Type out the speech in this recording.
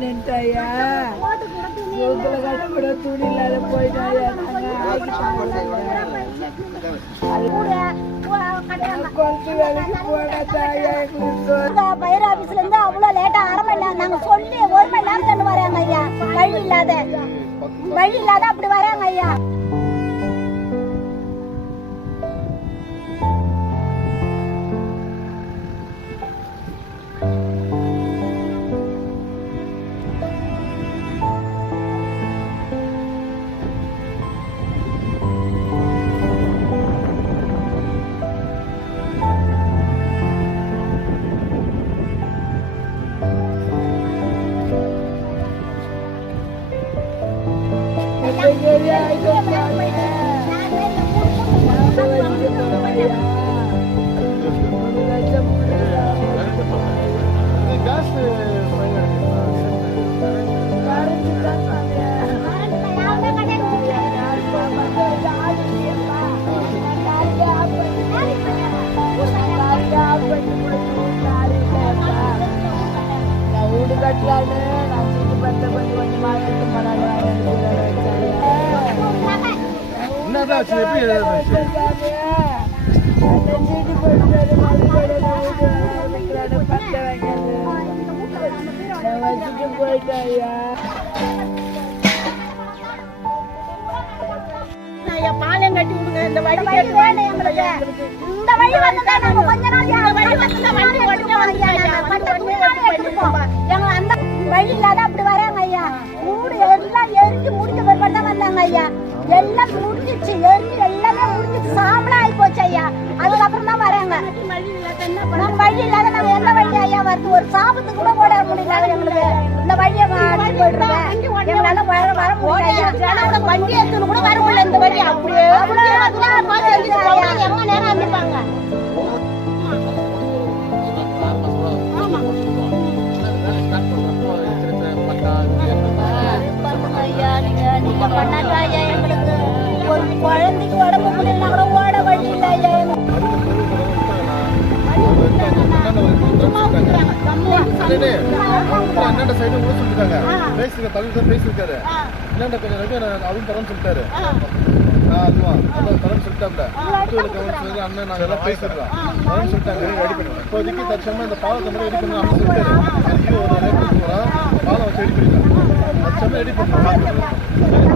நின்ட்டாயா உங்களை துணி இல்லாத போயிட்டாயா பயிர் ஆபீஸ்ல இருந்து அவ்வளவு லேட்டா அரை மணி நேரம் நாங்க சொல்லி ஒரு மணி நேரம் வராங்க ஐயா வழி இல்லாத வழி இல்லாத எங்கேயா ஐயோ சாமி. நாங்க வச்சுக்கிட்டோம் ஐயா. ஒரு எப்படி எழுதாச்சு பாலம் கட்டி விடுங்க இந்த வழி இந்த வழி நாங்க கொஞ்ச நாள் இந்த வழி வந்து எல்லாம் முடிஞ்சிச்சு எரிஞ்சு எல்லாமே முடிஞ்சிச்சு. சாம்பலா ஆகி போச்சு ஐயா. அதுக்கப்புறம் தான் வராங்க. நம்ம வழி இல்லாத நாங்க எந்த வழி ஐயா வருது? ஒரு சாபத்துக்கு கூட ஓட முடியல எங்களுக்கு. இந்த வழியை அடிச்சு போயிடுறோம். எங்களால வர வர முடியல வண்டி எடுத்துன்னு கூட வர முடியல இந்த வழி. அப்படியே நீங்க ஐயா எங்களுக்கு ஒரு குழந்தைக்கு உடம்பு முடியலனா கூட ஓட வழி ஐயா சைடு கூட சொல்லிட்டாங்க தமிழ் பேசியிருக்காரு என்னென்ன கொஞ்சம் ரெடி அவரும் தரம் சொல்லிட்டாரு அதுவா அதான் தரேன்னு சொல்லிட்டாங்க சொல்லி அண்ணன் நாங்கள் எல்லாம் பேசிடுறோம் தரேன்னு சொல்லிட்டாங்க ரெடி பண்ணி இப்போதைக்கு இந்த பாலத்தை மட்டும் ரெடி பண்ணி அண்ணன் சொல்லிட்டாரு ஒரு பாலம் வச்சு ரெடி பண்ணிக்கலாம் தற்சமயம் ரெடி பண்ணுறோம்